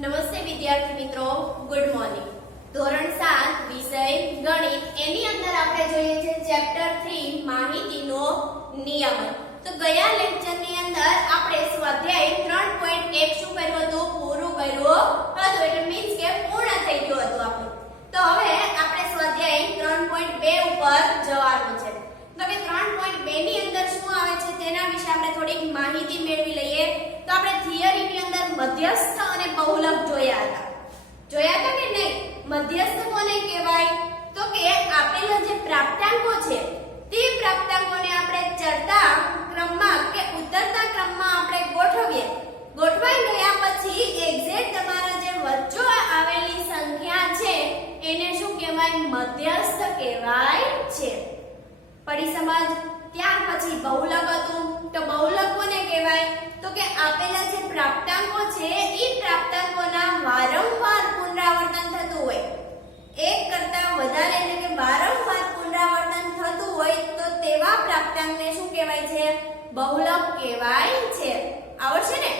નમસ્તે વિદ્યાર્થી મિત્રો, ગુડ મોર્નિંગ. ધોરણ 7 વિષય ગણિત એની અંદર આપણે જોઈએ છે ચેપ્ટર 3 માહિતીનો નિયમન. તો ગયા લેક્ચરની અંદર આપણે સ્વાધ્યાય 3.1 શું કર્યું હતું? પૂરું કર્યું હતું. એટલે મીન્સ કે પૂર્ણ થઈ ગયું હતું આપણું. તો હવે આપણે સ્વાધ્યાય 3.2 ઉપર જવાનું છે. તો કે 3.2 ની અંદર શું આવે છે તેના વિશે આપણે થોડીક માહિતી મેળવી લઈએ. તો આપણે થિયરીની અંદર મધ્યસ્થ અને બહુલક જોયા હતા કે નહીં? મધ્યસ્થ કોને કહેવાય? તો કે આપેલા જે પ્રાપ્તાંકો છે તે પ્રાપ્તાંકોને આપણે ચડતા ક્રમમાં કે ઉતરતા ક્રમમાં આપણે ગોઠવાઈ ગયા પછી એક્ઝેક્ટ તમારા જે વચ્ચે આવેલી સંખ્યા છે એને શું કહેવાય? મધ્યસ્થ કહેવાય છે. પડી સમજ? ત્યાર પછી બહુલક હતું. તો બહુલક કોને કહેવાય? તો કે આપેલા જે પ્રાપ્તાંકો છે એ પ્રાપ્તાંકોના વારંવાર પુનરાવર્તન થતું હોય, એક કરતા વધારે એટલે કે વારંવાર પુનરાવર્તન થતું હોય તો તેવા પ્રાપ્તાંકને શું કહેવાય છે? બહુલક કહેવાય છે. આવડશે ને?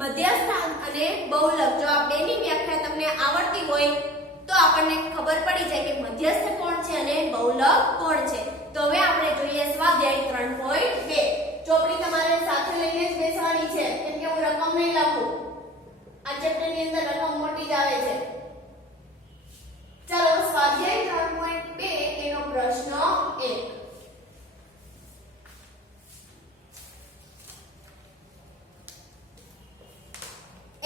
મધ્યસ્થ અને બહુલક. જો આ બેની વ્યાખ્યા તમને આવડતી હોય તો આપણને ખબર પડી જાય કે મધ્યસ્થ કોણ છે અને બહુલક કોણ છે. તો હવે આપણે જોઈએ સ્વાધ્યાય 3.2. ચોપડી તમારે સાથે લઈને જ બેસવાની છે, કેમ કે હું રકમ નહીં લખું. આ ચેપ્ટર ની અંદર રકમ મોટી જ આવે છે. ચાલો સ્વાધ્યાય 3.2 એનો પ્રશ્ન 1.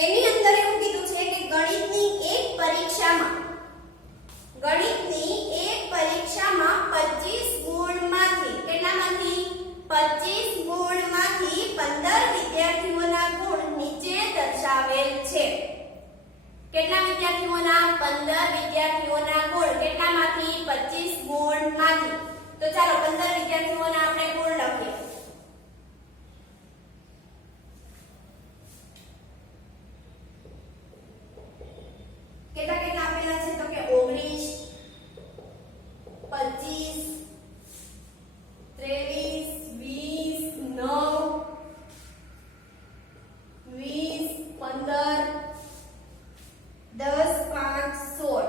એની અંદર એવું કીધું છે કે ગણિતની એક પરીક્ષામાં 25 ગુણમાંથી કેટલામાંથી? 25 ગુણમાંથી 15 વિદ્યાર્થીઓના ગુણ નીચે દર્શાવેલ છે. કેટલા વિદ્યાર્થીઓના? 15 વિદ્યાર્થીઓના ગુણ. કેટલામાંથી? 25 ગુણમાંથી. તો ચાલો 15 વિદ્યાર્થીઓના આપણે ગુણ લખીએ. કેટલા કેટલા આપેલા છે? તો કે 19, 25, 23, 20, 9, 20, 15, 10, 5, 16.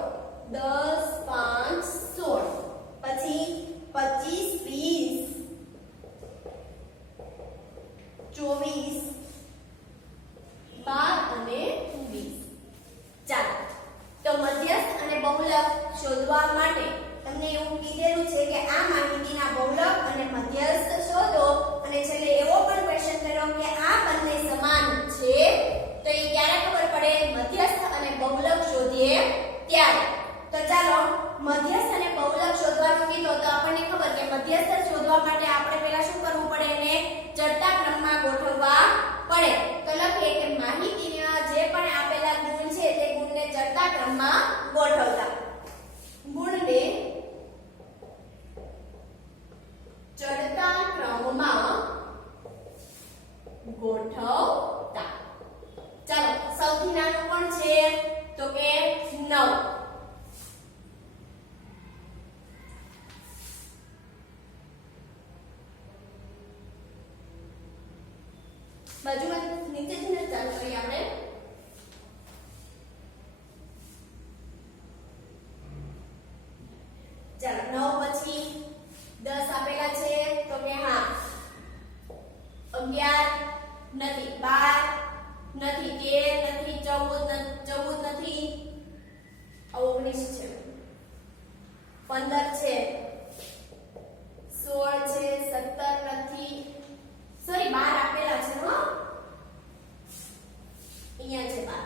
10, 5, 16. પછી 25, 20, 24, 12 અને 20. ચાલો, તો મધ્યસ્થ અને બહુલક શોધવા માટે તમને એવું કીધેલું છે કે આ માહિતીના બહુલક અને મધ્યસ્થ શોધો, અને છેલ્લે એવો પણ ક્વેશ્ચન કર્યો કે આ બંને સમાન છે. તો એ ક્યારે ખબર પડે? મધ્યસ્થ અને બહુલક શોધીએ ત્યારે. તો ચાલો મધ્યસ્થ અને બહુલક શોધવાનું કીધું તો આપણને ખબર કે મધ્યસ્થ શોધવા માટે આપણે પહેલા શું કરવું પડે? એને ચડતા ક્રમમાં ગોઠવવા પડે. તો લખીએ કે માહિતીના જે પણ આપેલા ગુણ છે તે ગુણને ચડતા ક્રમમાં ગોઠવતા. ગુણને ચડતા ક્રમમાં ગોઠવતા. ચાલો સૌથી નાનું કોણ છે? તો કે 9. બાજુમાં નીચેથી ને ચાલુ કરીએ આપણે. ચાલો 9 પછી 10 આપેલા છે તો કે હા 11 નથી, 12 નથી, 13 નથી, 14 નથી, 19 છે, 15 છે, 16 છે, 17 નથી, સોરી 12 આપેલા છે. હો અહીંયા છે 12.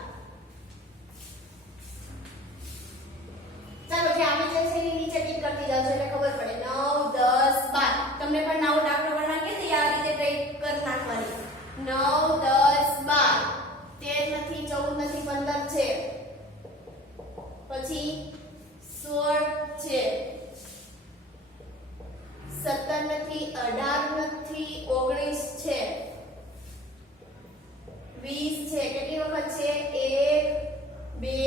ચાલો જે આવી જાય છે એની નીચે ટીક કરતી જાવ એટલે ખબર પડે. 9, 10, 12. તમને પણ નવો દાખલો ગણવા કે આ રીતે કઈ કર નાખવાની. 9, 10, 12. 13 નથી, 14 નથી, 15 છે, પછી 16 છે, 17 નથી, 18 નથી, 19 છે, 20 છે. કેટલી વખત છે? 1, 2,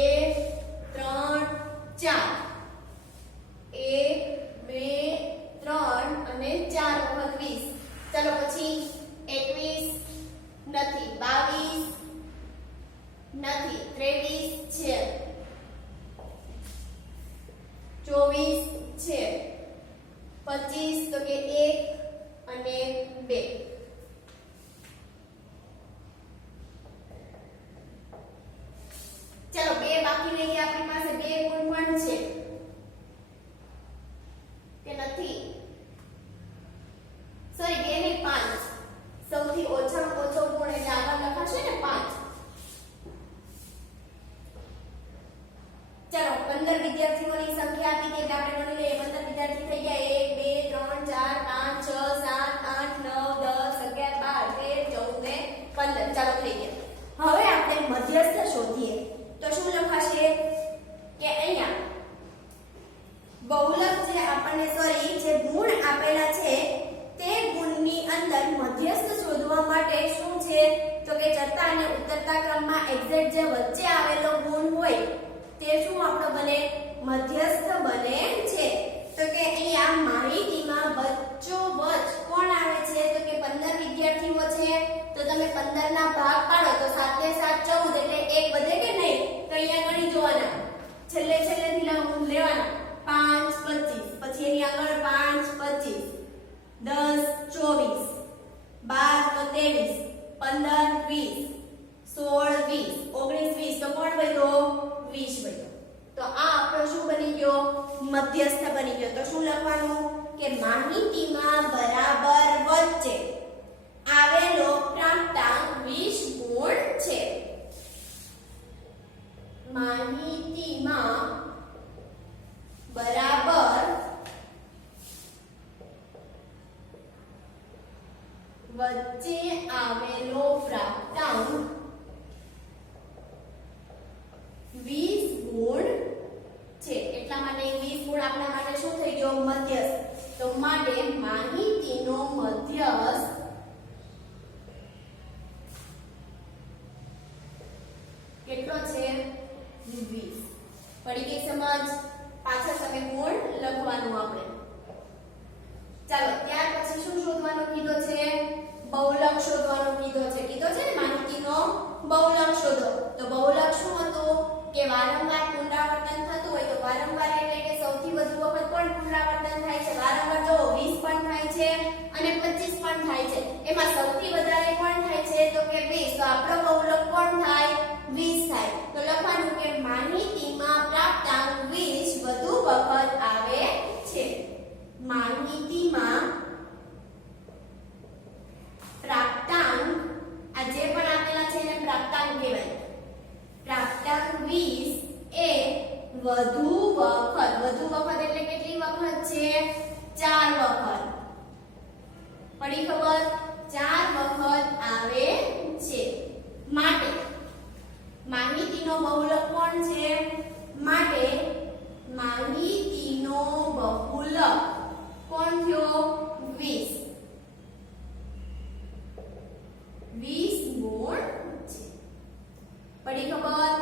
3, 4. 1, 2, 3 અને 4 વખત 20. ચાલો પછી 21 નથી, 22 નથી. 23 છે. 24 છે. 25 તો કે 1 અને 2. ચલો 2 બાકી રહી ગયા આપણી પાસે. 2 ગુણ પણ છે કે નથી? સોરી 2 ને 5. સૌથી ઓછામાં ઓછો ગુણ એટલે આગળ લખાશે ને 5. ચલો 15 વિદ્યાર્થીઓની સંખ્યા આપી હતી એટલે આપણે ગણી લઈએ. 15 વિદ્યાર્થી થઈ ગયા. 1 2 3 4 5 6 7 8 9 10 11 12 13 14 ને 15. ચાલો થઈ ગયા. હવે આપણે મધ્યસ્થ શોધીએ. તો શું લખાશે કે અહીંયા બહુલક જે આપણને જે ગુણ આપેલા છે તે ગુણની અંદર મધ્યસ્થ શોધવા માટે શું છે તો કે ચડતા અને ઉતરતા ક્રમમાં એક્ઝેક્ટ જે વચ્ચે આવેલો ગુણ હોય તે શું આપણો બને? મધ્યસ્થ બને છે. તો કે અહીંયા માહિતીમાં વચ્ચોવચ કોણ આવે છે તો કે 15 વિદ્યાર્થીઓ છે. તો તમે 15 ના ભાગ પાડો તો 7 ને 7 14 એટલે 1 વધે કે નહીં? તો અહીંયા ગણી જોવાના. છેલ્લેથી લેવાના. 5 25 પછી એની આગળ 5 25 10 24 12 તો 23 15 20 16 20 19 20 તો કોણ વધ્યો? 20 વધ્યો. તો આ આપણો શું બની ગયો? મધ્યસ્થ બની ગયો. તો શું લખવાનું કે માહિતીમાં બરાબર વચ્ચે આવેલો પ્રાપ્તાંક 20 ગુણ છે. માહિતીમાં બરાબર વચ્ચે આવેલો પ્રાપ્તાંક 20 ગુણ છે. એટલા માટે 20 ગુણ આપણા માટે શું થઈ ગયો? મધ્યસ્થ. તો માટે માહિતીનો મધ્યસ્થ કેટલો છે? 20. પડી ગઈ સમજ? પાછળ તમે ગુણ લખવાનું આપણે. ચાલો ત્યાર પછી શું શોધવાનો કીધો છે? બહુલક શોધવાનો કીધો છે. કીધો છે ને માહિતીનો બહુલક શોધો. તો બહુલક શું હતું કે વારંવાર પુનરાવર્તન થતું હોય. તો વારંવાર એટલે કે સૌથી વધુ વખત કોણ પુનરાવર્તન થાય છે? વારંવાર જો 20 પણ થાય છે અને 25 પણ થાય છે. એમાં સૌથી વધારે કોણ થાય છે તો કે 20. તો આપણો બહુલક કોણ થાય? 20 થાય. તો લખવાનું કે માહિતીમાં પ્રાપ્તાંક 20 વધુ વખત આવે છે. માહિતીમાં પ્રાપ્તાંક આ જે પણ આપેલા છે એને પ્રાપ્તાંક કહેવાય. પ્રાપ્તાંક 20 એ વધુ વખત એટલે કેટલી વખત છે? 4 વખત. પડી ખબર? 4 વખત આવે છે. માટે માહિતીનો બહુલક કોણ છે? માટે માહિતીનો બહુલક કોણ થયો? 20. 20 ગુણ છે. પડી ખબર?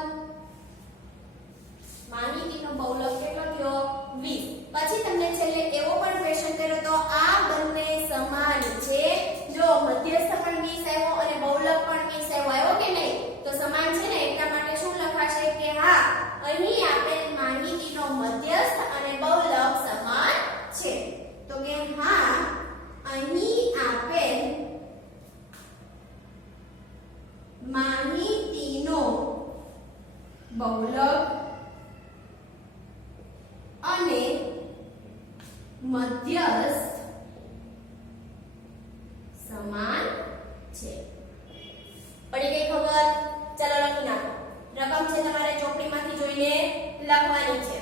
માહિતીનો બહુલક કેટલો થયો? 20. પછી તમને છેલ્લે એવો પણ ક્વેશ્ચન કર્યો તો આ બંને સમાન છે. જો મધ્યસ્થ પણ 20 આવ્યો અને બહુલક પણ 20 આવ્યો કે નહીં? તો સમાન છે ને એટલા માટે શું લખાશે કે હા અહીં આપેલ માહિતીનો મધ્યસ્થ અને બહુલક સમાન છે. તો કે હા અહીં આપેલ માહિતીનો બહુલક અને મધ્યસ્થ સમાન છે. પડી ગઈ ખબર? ચાલો લખી નાખો. રકમ છે તમારે ચોપડીમાંથી જોઈને લખવાની છે.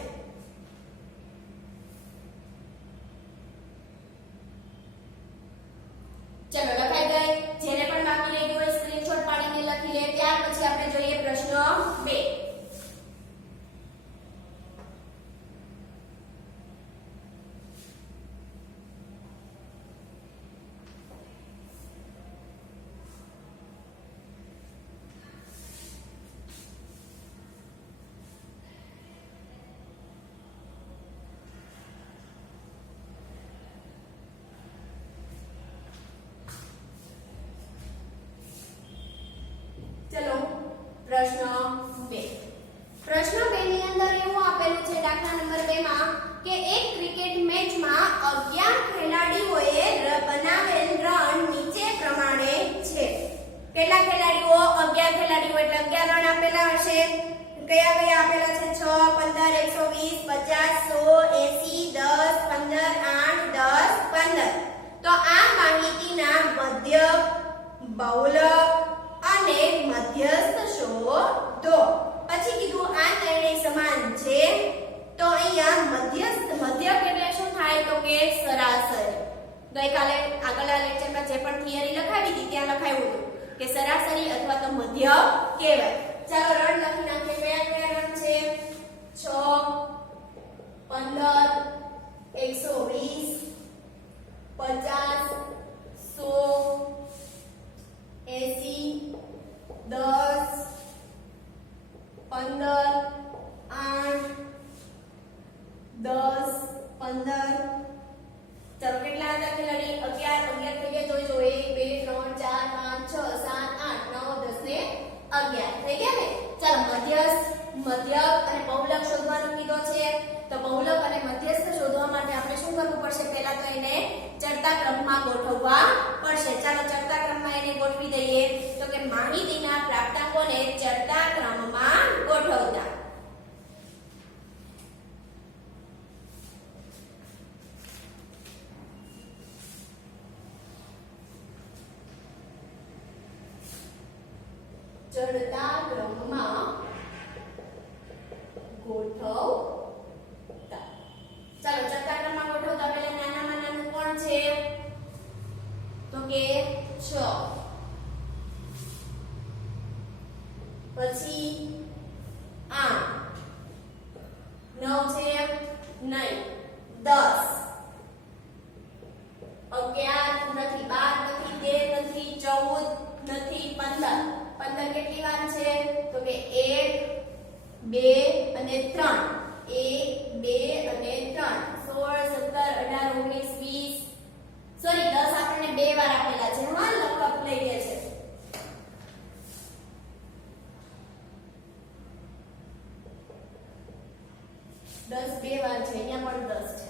ચલો લખાઈ ગઈ. જેને પણ બાકી રહી ગયું હોય સ્ક્રીનશોટ પાડીને લખી લે. ત્યાર પછી આપણે જોઈએ પ્રશ્ન 2. પ્રશ્ન 2 પ્રશ્ન 2 ની અંદર એવું આપેલું છે દાખલા નંબર 2 માં કે એક ક્રિકેટ મેચમાં 11 ખેલાડીઓએ બનાવેલ રન નીચે પ્રમાણે છે. કેટલા ખેલાડીઓ? 11 ખેલાડીઓ એટલે 11 રન આપેલા હશે. કયા કયા આપેલા છે? 6, 15, 120, 50, 100, 80, 10, 15, 8, 10, 15. તો આ માહિતીના મધ્યક, બહુલક અને મધ્યસ્થ શોધો. પછી કીધું આ ત્રણેય સમાન છે. તો અહીંયા મધ્યક એટલે શું થાય? તો કે સરાસરી. ગઈકાલે આગળના લેક્ચરમાં જે પણ થિયરી લખાવી હતી ત્યાં લખાવ્યું હતું કે સરાસરી અથવા તો મધ્યક કહેવાય. ચાલો રન લખી નાખીએ. કયા કયા રન છે? 6, 15, 120, 50, 100, 80, 10, 15, 8, 10, 15. ચાલો કેટલા હતા ખેલાડી? 11 થઈ ગયા. જોઈ જો 1 2 3 4 5 6 7 8 9 10 ને 11 થઈ ગયા ને. ચાલો મધ્યસ્થ, મધ્યક અને બહુલક શોધવાનું કીધો છે. તો બહુલક અને મધ્યસ્થ શોધવા માટે આપણે શું કરવું પડશે? પહેલા તો એને ચડતા ક્રમમાં ગોઠવવા પડશે. ચાલો ચડતા ક્રમમાં એને ગોઠવી દઈએ. તો કે માહિતીના પ્રાપ્તાંકોને ચડતા ક્રમમાં ગોઠવતા. ચડતા ક્રમમાં ગોઠવતા. ચાલો ચડતા ક્રમમાં ગોઠવતા પહેલા નાનામાં નાનું કોણ છે? તો કે 6. પછી 8, 9 છે નહીં, 10, 11 નથી, 12 નથી, 13 નથી, 14 નથી, 15. 15 કેટલી વાર છે? તો કે 1 2 અને 3. 1 2 અને 3. 16 17 18 19 20. સોરી 10 આપણને 2 વાર આપેલા છે. હા લખક લઈ લે છે. 10 2 વાર છે. અહીંયા પણ 10 છે.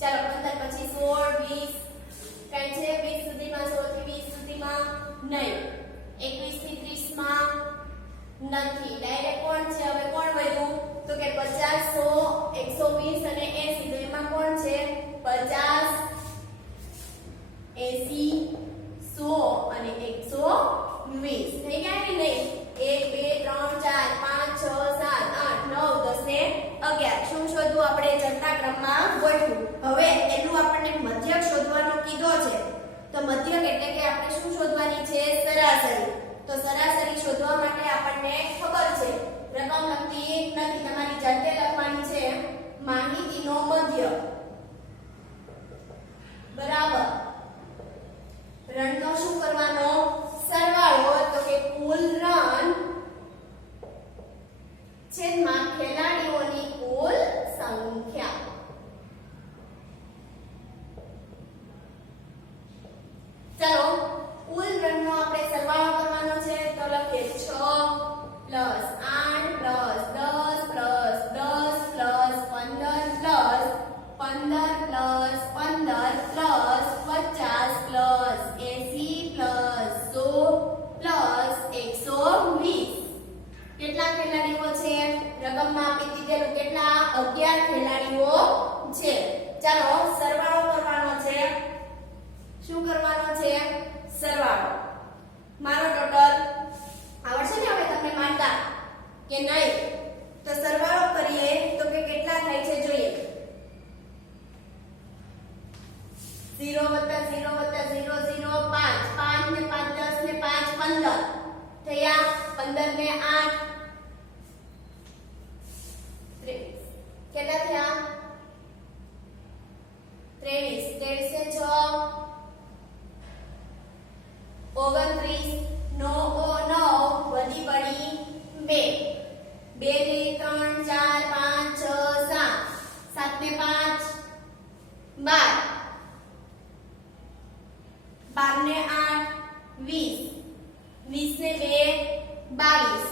ચાલો 15 પછી 16 20 કઈ છે? 20 સુધીમાં 16 થી 20 સુધીમાં નહીં. 21 થી 30 માં નથી. ડાયરેક્ટ કોણ છે? હવે કોણ વધ્યું? તો કે 50 100 120 અને 80. તો એમાં કોણ છે? 50 80 100 અને 120. થઈ ગયા કે નહીં? 1 2 3 4 5 6 7 8 9 10 ને 11. શું શોધવું આપણે? ચડતા ક્રમમાં ગોઠવું. હવે એનું આપણને મધ્યક શોધવાનો કીધો છે. તો મધ્યક એટલે કે આપણે શું શોધવાની છે? સરાસરી. તો સરાસરી શોધવા માટે આપણને ખબર છે રકમ લખતી નથી, તમારી જાતે લખવાની છે. માહિતીનો મધ્યક બરાબર રનનો શું કરવાનો? સરવાળો. તો કે કુલ રન છેદમાં ખેલાડીઓની કુલ સંખ્યા. ચલો કુલ રનનો આપણે સરવાળો કરવાનો છે. તો લખીએ 6 + 8 + 10 + 10 + 15 + 15 + 15 + 50 + 80 + 100 + 120. કેટલા ખેલાડીઓ છે? રકમમાં આપી દીધેલું. કેટલા? 11 ખેલાડીઓ છે. ચાલો સરવાળો કરવાનો છે. શું કરવાનો છે? સરવાળો. મારો ટોટલ આવડશે ને હવે તમને માનતા કે નહીં? તો સરવાળો કરીએ તો કે કેટલા થાય છે જોઈએ. 0 + 0 + 0 0 5 5 ને 5 10 ને 5 15 થયા. 15 ને 8 23. કેટલા થયા? 23 23 ને 6 29 9 વધી પડી 2 2 ને 3 4 5 6 7 7 ને 5 12 12 ને 8 20 20 ને 2 22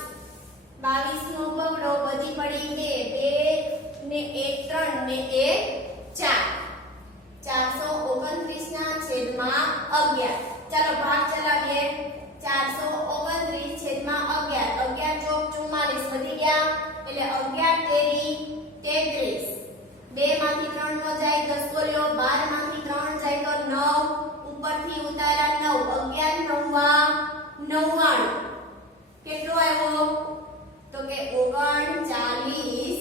22 નો બગડો વધી પડી 2 ને 1 3 ને 1 4 429 ના છેદમાં 11 ચાલો ભાગ ચલાવીએ 429 છેદમાં 11 11 ચોક 44 વધી ગયા એટલે 11 તેરી 33 2 માંથી 3 નો જાય 10 બોલ્યો 12 માંથી 3 જાય તો 9 ઉપરથી ઉતાર્યા 9 11 99 કેટલો આવ્યો તો કે 39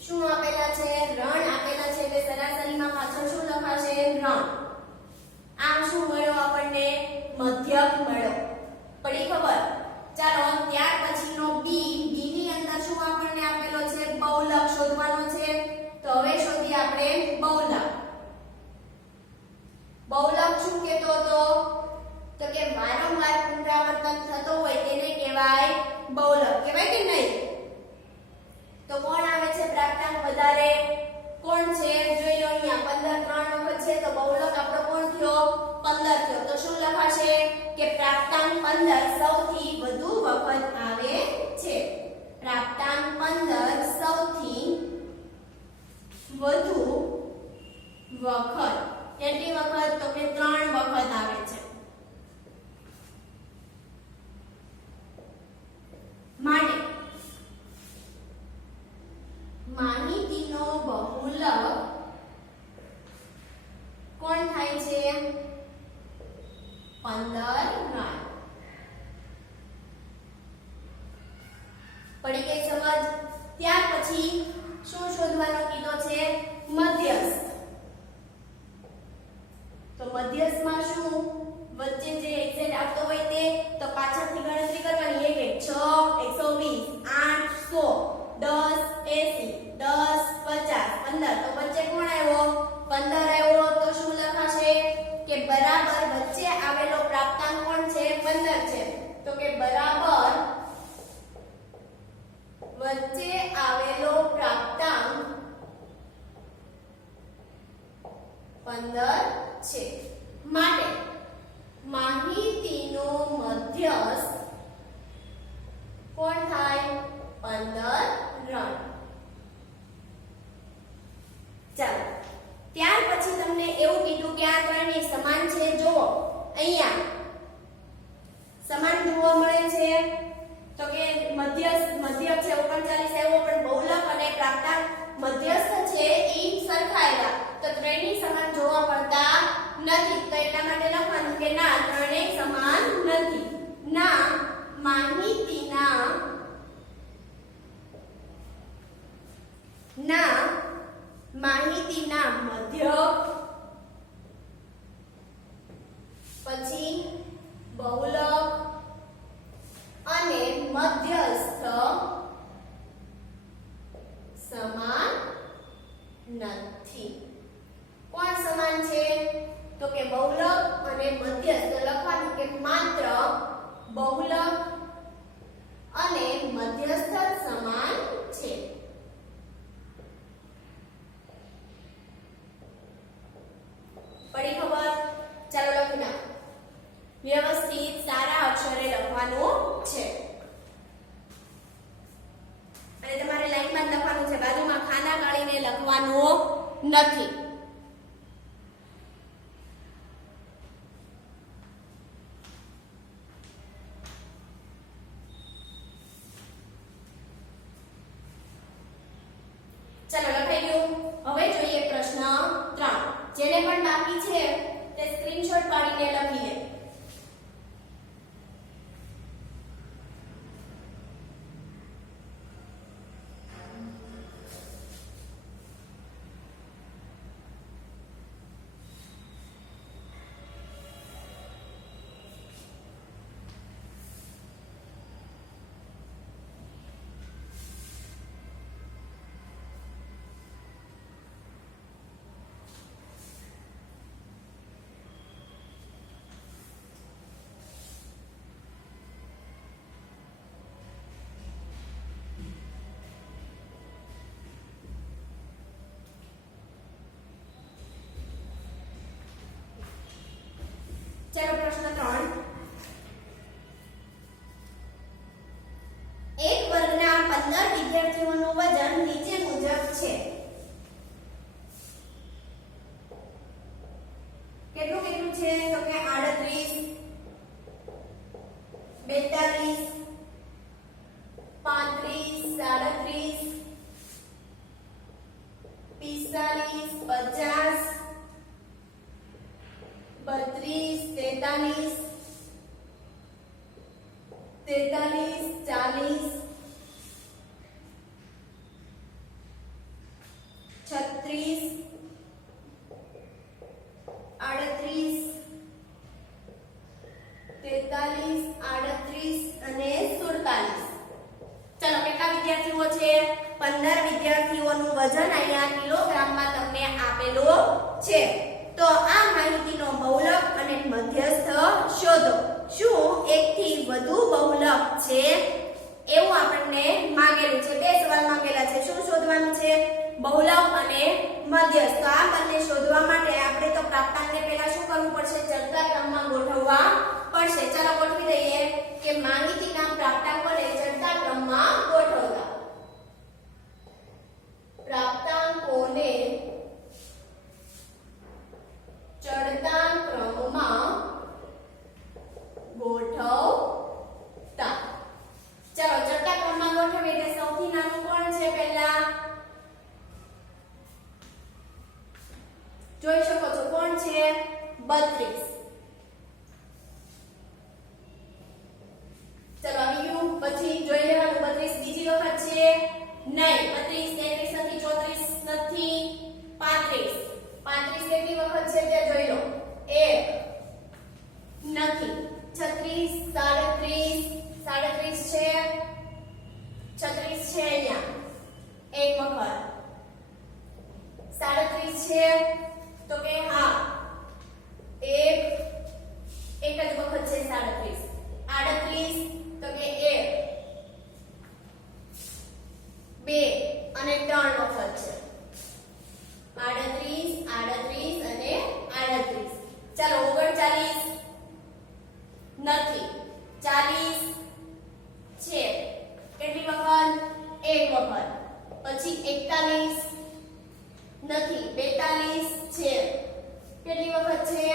શું આપેલા છે રણ આપેલા છે એટલે સરાસરીમાં પાછળ શું લખાશે રણ આમ શું મળ્યો આપણને મધ્યક મળ્યો પડી ખબર ચાલો ત્યાર પછીનો બી બી ની અંદર શું આપણને આપેલો છે બહુલક શોધવાનો છે તો હવે શોધીએ આપણે બહુલક શું કહેતો હતો તો કે વારંવાર પુનરાવર્તન થતો હોય તેને કહેવાય બહુલક કહેવાય કે નહીં તો કોણ આવે છે પ્રાપ્તાંક વધારે કોણ છે જોઈ લો અહીંયા 15 3 વખત છે તો બહુલક આપણો કોણ થયો 15 થયો તો શું લખાશે કે પ્રાપ્તાંક 15 સૌથી વધુ વખત આવે છે પ્રાપ્તાંક 15 સૌથી વધુ વખત કેટલી વખત તો કે 3 વખત આવે છે માટે માહિતીનો બહુલક કોણ થાય છે 15 ગણ પડી ગઈ સમજ ત્યાર પછી શું શોધવાનો કીધો છે મધ્યસ્થ તો મધ્યસ્થમાં શું વચ્ચે જે એક્ઝેક્ટ આવતો હોય તે તો પાછળથી ગણતરી કરવાની 1 1 6 120 8 100 10 80 10 50 15 તો વચ્ચે કોણ આવ્યો 15 આવ્યો તો શું લખાશે કે બરાબર વચ્ચે આવેલો પ્રાપ્તાંક કોણ છે 15 છે તો કે બરાબર વચ્ચે આવેલો પ્રાપ્તાંક 15 છે માટે માહિતીનો મધ્યસ્થ કોણ થાય 15 રણ ચાલો ત્યાર પછી તમને એવું કીધું કે આ ત્રણની સમાન છે જુઓ અહીંયા સમાન જોવા મળે છે તો કે મધ્યક છે 39 આવ્યો પણ બહુલક અને પ્રાપ્તાંક મધ્યસ્થ છે એ સરખા આવ્યા તો ત્રણેય સમાન જોવા મળતા નથી તો એટલા માટે લખવાનું કે ના ત્રણેય સમાન નથી ના માહિતીના મધ્યક પછી બહુલક અને મધ્યસ્થ સમાન નથી કોણ સમાન છે તો કે બહુલક અને મધ્યસ્થ લખવાનું કે માત્ર બહુલક અને મધ્યસ્થ સમાન છે પડી ખબર ચાલો લખી નાખો વ્યવસ્થિત સારા અક્ષરે લખવાનું છે અને તમારે લાઈનમાં જ લખવાનું છે બાજુમાં ખાના ગાળીને લખવાનું નથી ચાલો લખાઈ ગયું હવે જોઈએ પ્રશ્ન 3 જેને પણ બાકી છે તે સ્ક્રીનશોટ પાડીને લખી લે ચાલો પ્રશ્ન 3 વિદ્યાર્થીઓનું વજન નીચે મુજબ છે. કેટલું કેટલું છે તો કે 38, 42, 35, 37, 45, 50, 32, 43, 43, 40, 36, 38, 43 અને 47. ચલો કેટલા વિદ્યાર્થીઓ છે? 15 વિદ્યાર્થીઓનું વજન અહીંયા કિલોગ્રામમાં તમને આપેલું છે. તો આ માહિતીનો બહુલક અને મધ્યસ્થ શોધો. શું એકથી વધુ બહુલક છે એવું આપણને માંગેલું છે. બે સવાલ માંગેલા છે. શું શોધવાનું છે? બહુલક અને મધ્યસ્થ. તો આ બંને શોધવા માટે આપણે તો પ્રાપ્તાંકને પહેલા શું કરવું પડશે? ચડતા ક્રમમાં ગોઠવવા પડશે. ચાલો ગોઠવી દઈએ કે માહિતીના પ્રાપ્તાંકોને ચડતા ક્રમમાં ગોઠવતા. પ્રાપ્તાંકોને ચડતા ક્રમમાં ગોઠવતા. ચાલો ચડતા ક્રમમાં ગોઠવીએ એટલે સૌથી નાનું કોણ છે? પહેલા જોઈ શકો છો કોણ છે? 32. ચલો આવી ગયું. પછી જોઈ લેવાનું 32 બીજી વખત છે નહીં. 32, 33 નથી, 34 નથી. 35 કેટલી વખત છે તે જોઈ લો. 1 નથી. 36, 37 છે. 36 છે અહીંયા એક વખત. 37 છે તો કે હા એક જ વખત છે 37. 38 તો કે 1, 2 અને 3 વખત છે. 38, 38 અને 38. ચાલો 39 નથી. 40 છે કેટલી વખત? એક વખત. પછી 41 નથી. 42 છે કેટલી વખત છે?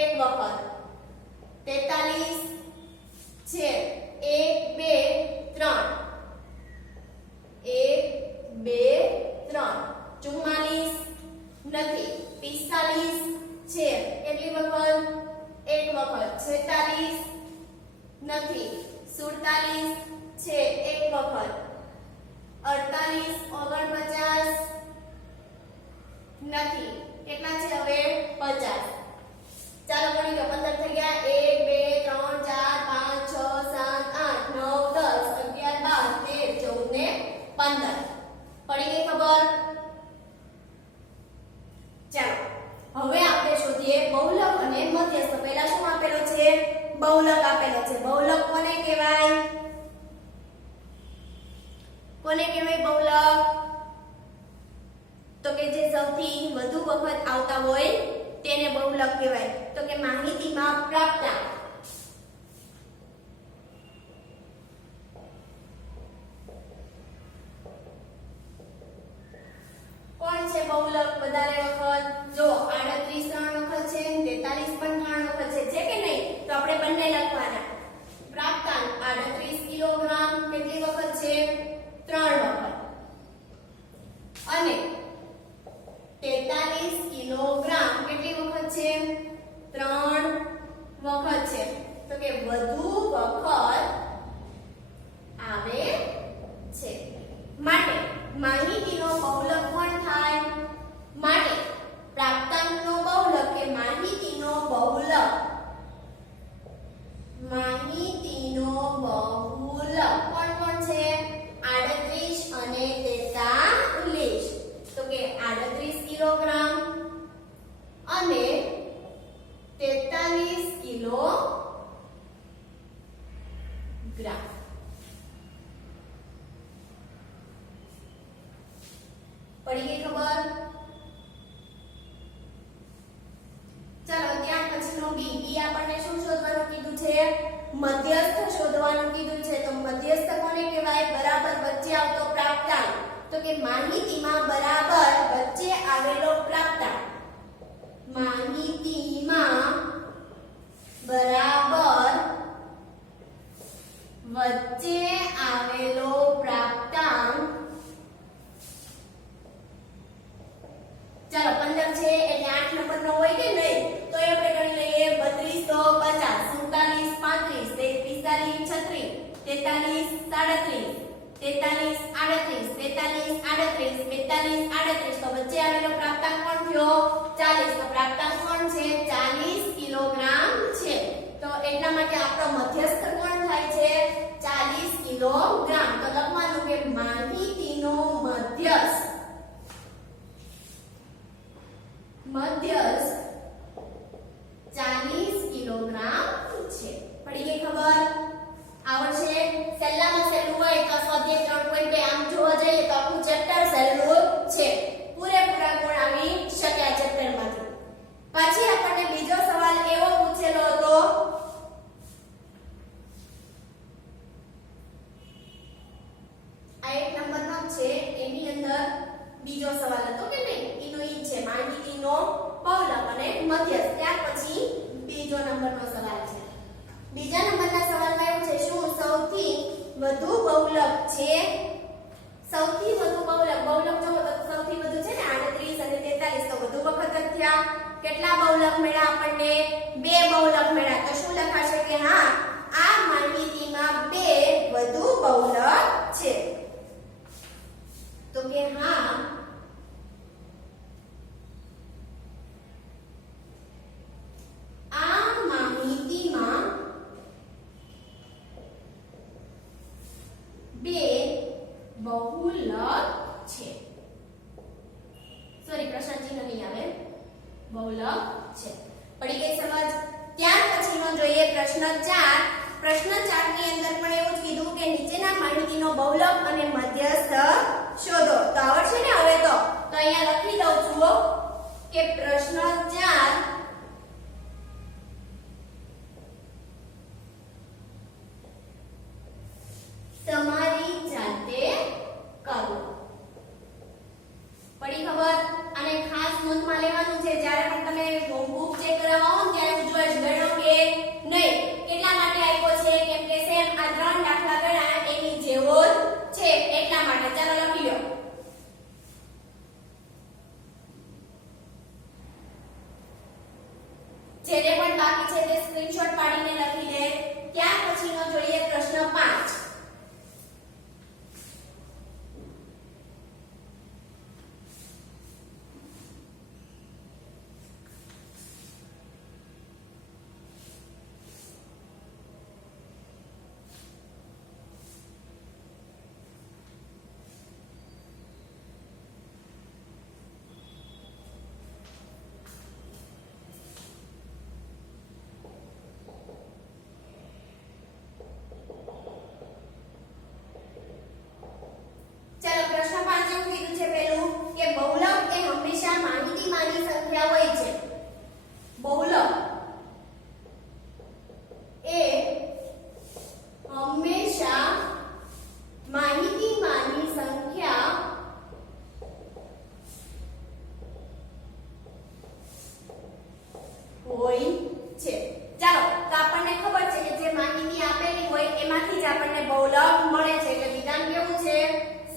એક વખત. 43 છે 1, 2, 3. 1, 2, 3. 44 નથી. 45 છે કેટલી વખત? એક વખત. 46 નથી. 47 છે એક વખત. 48, 49 નથી. કેટલા છે હવે? 50. ચાલો ગણી લો. 15 થઈ ગયા. 1, 2, 3, 4, 5, 6, 7, 8, 9, 10, 11, 12, 13, 14, 15. પડી ગઈ ખબર? ચાલો હવે આપણે શોધીએ બહુલક અને મધ્યસ્થ. પહેલા શું આપેલો છે? બહુલક આપેલો છે. બહુલક કોને કહેવાય? કોને કહેવાય બહુલક? તો કે જે સૌથી વધુ વખત આવતા હોય તેને બહુલક કહેવાય. તો કે માહિતીમાં પ્રાપ્તાંક. કોણ છે બહુલક વધારે વખત? જો 38 3 વખત છે, 43 પણ 3 વખત છે કે નહીં? તો આપણે બંને લખવાના. પ્રાપ્તાંક 38 કિલોગ્રામ કેટલી વખત છે? 3 વખત. અને 43 કિલોગ્રામ કેટલી વખત છે? 3 વખત છે. તો કે વધુ વખત આવે છે. માટે માહિતીનો બહુલક કોણ થાય? માટે પ્રાપ્તાંકનો બહુલક કે માહિતીનો બહુલક. માહિતીનો બહુલક કોણ કોણ છે? 38 અને 43. તો કે 38 કિલોગ્રામ અને 43 કિલોગ્રામ. પડી ગઈ ખબર? ચાલો ત્યાર પછીનો બી. બી આપણને શું શોધવાનું કીધું છે? મધ્યસ્થ શોધવાનું કીધું છે. તો મધ્યસ્થ કોને કહેવાય? બરાબર વચ્ચે આવતો પ્રાપ્તાંક તો કે માહિતીમાં બરાબર વચ્ચે આવેલો પ્રાપ્તાંક, માહિતીમાં બરાબર વચ્ચે આવેલો પ્રાપ્તાંક, ચાલો 15 છે એટલે 8 નંબરનો હોય કે નહીં, તો એ આપણે ગણી લઈએ 3250, 47, 35, 45, 36, 43, 43, 38, 43, 38, 42, 43, તો વચ્ચે આવેલો પ્રાપ્તાંક કોણ થયો? 40. તો પ્રાપ્તાંક કોણ છે? 40 કિલોગ્રામ છે. તો એટલા માટે આપણો મધ્યસ્થ કોણ થાય છે? 40 કિલોગ્રામ. તો લખવાનું કે માહિતીનો મધ્યસ્થ 40 કિલોગ્રામ છે. પડી ગઈ ખબર? આવડશે? સહેલામાં સહેલું હોય તો સ્વાધ્યાય 3.2 આમ જોવા જઈએ તો આખું ચેપ્ટર સહેલું છે. પૂરેપૂરા ગુણ આવી શકે આ ચેપ્ટરમાંથી. પછી આપણને બીજો સવાલ એવો પૂછેલો હતો, આ 1 નંબરનો છે, એની અંદર બીજો સવાલ હતો કે નહીં, એનો ઈ છે માહિતીનો બહુલક અને મધ્યસ્થ. ત્યાર પછી બીજો નંબરનો સવાલ છે. બીજા નંબરના સવાલમાં એવું છે, શું સૌથી વધુ બહુલક છે? સૌથી વધુ બહુલક જો તો સૌથી વધુ છે ને 38 અને 43, તો વધુ વખત જ થયા. કેટલા બહુલક મળ્યા આપણને? 2 બહુલક મળ્યા. તો શું લખાશે કે હા આ માહિતીમાં 2 વધુ બહુલક છે. તો કે હા આ માહિતીમાં 2 બહુલક છે. સોરી, પ્રશ્ન ચિહ્ન નહીં આવે, બહુલક છે. પડી ગઈ સમજ? ત્યાર પછીનો જોઈએ પ્રશ્ન 4. પ્રશ્ન 4 ની અંદર પણ એવું જ કીધું કે નીચેના માહિતીનો બહુલક અને મધ્યસ્થ શોધો. તો આવડશે ને હવે? તો અહીંયા લખી દઉં છું કે પ્રશ્ન 4 તમારી જાતે કરો. પડી ખબર? અને ખાસ નોંધમાં લેવાનું છે, જ્યારે પણ તમે હોમવર્ક ચેક કરાવવા આવો ત્યારે હું જોઈશ ગણો કે નહીં. કેટલા માટે આપ્યો છે? કેમ કે સેમ આ 3 દાખલા ગણ્યા એની જેવો જ છે, એટલા માટે. ચાલો લખી લો. જેને પણ બાકી છે તે સ્ક્રીનશોટ પાડીને લખી લે. ત્યાર પછીનો જોઈએ પ્રશ્ન 5. ચાલો પ્રશ્ન 5 એવું કીધું છે પહેલું કે બહુલક એ હંમેશા માહિતીમાંની સંખ્યા હોય છે. બહુલક એ હંમેશા માહિતીમાંની સંખ્યા હોય છે. ચાલો, તો આપણને ખબર છે કે જે માહિતી આપેલી હોય એમાંથી જ આપણને બહુલક મળે છે. એટલે વિધાન કેવું છે?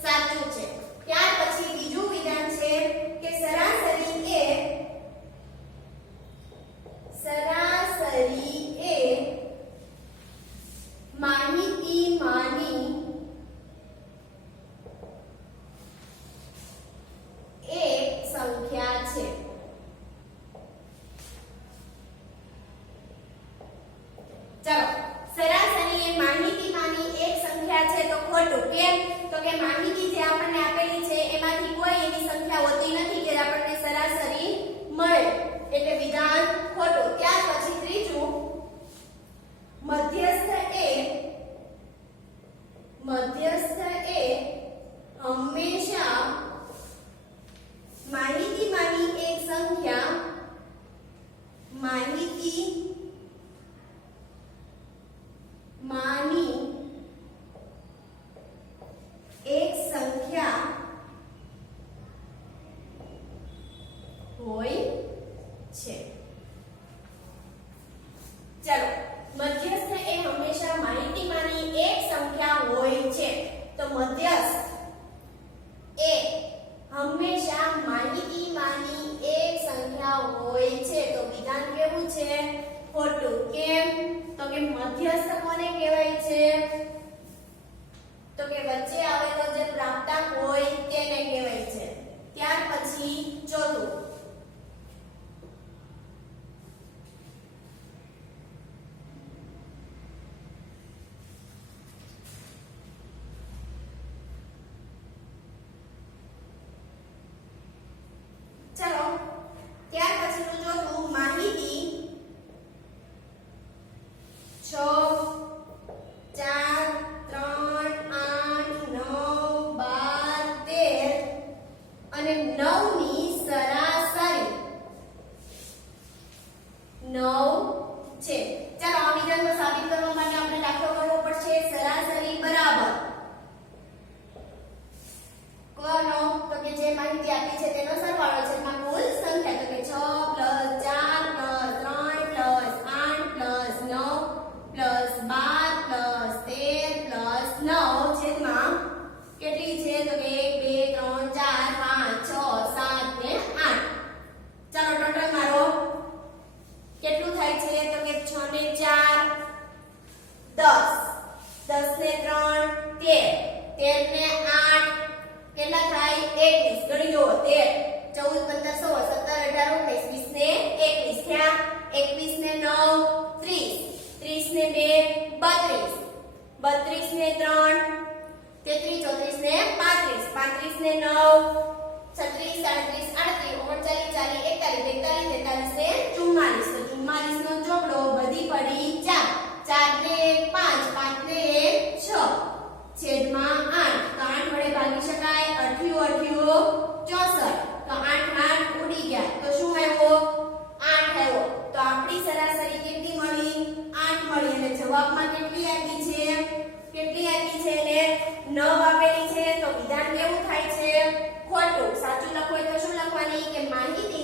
સાચું છે. ત્યાર પછી બીજું વિધાન છે કે સરાસરી એ માહિતીમાંની એક સંખ્યા છે. ચાલો, સરાસરી એ માહિતીમાંની એક સંખ્યા છે તો ખોટું. કેમ? તો કે માહિતી જે આપણને આપેલી છે એમાંથી કોઈ એવી સંખ્યા હોતી નથી કે આપણને સરાસરી મળે, એટલે વિધાન ખોટું. ત્યાર પછી ત્રીજું, મધ્યસ્થ એ હંમેશા માહિતીમાંની એક સંખ્યા મધ્યસ્થ એ હંમેશા માહિતીમાંની એક સંખ્યા હોય છે. તો વિધાન કેવું છે? ખોટું. કેમ? તો કે મધ્યસ્થ કોને કહેવાય છે? તો કે વચ્ચે આવેલો જે પ્રાપ્તાંક હોય તેને કહેવાય છે. ત્યાર પછી ચોથું, ચલો ત્યાર પછીનું ચોથું, માહિતી 6 4 3 8 9 12 13 અને 9 ની સરાસરી 9 છે. ચાલો આ વિધાન સાબિત કરવા માટે આપણે દાખલો કરવો પડશે. સરાસરી બરાબર કોનો? તો કે જે માહિતી આપી છે તેનો સરવાળો છે એમાં કુલ સંખ્યા. તો કે 6 + 4 + 3 + 8 + 9 + 12 + 13 + 9 છેદમાં કેટલી છે? તો કે 1 2 3 4 5 6 7 ને 8. ચાલો ટોટલ મારો કેટલું થાય છે? તો કે 6 ને 4 10 10 ને 3 13 13 ને 8 કેટલા થાય? 21. ગણી જુઓ 13 14 15 16 17 18 19 20 ને 21 થયા. 21 ને 9 30 30 ને 2 32 32 ને 3 33 34 ને 35 35 ને 9 36 37 38 39 40 41 42 43 43 ને 44. તો 44 નો ચોકડો બધી પડી 4 4 ને 5 5 ને 6 છેદમાં 8. તો 8 વડે ભાગી શકાય. 8 64. તો 8 8 ઉડી ગયા. તો શું આવ્યો? 8 આવ્યો. તો આપણી સરાસરી કેટલી મળી? 8 મળી. અને જવાબમાં કેટલી આપી છે? કેટલી આપી છે? ને 9 આપેલી છે. તો વિધાન કેવું થાય છે? ખોટું. સાચું લખવું હોય તો શું લખવાની? કે માહિતી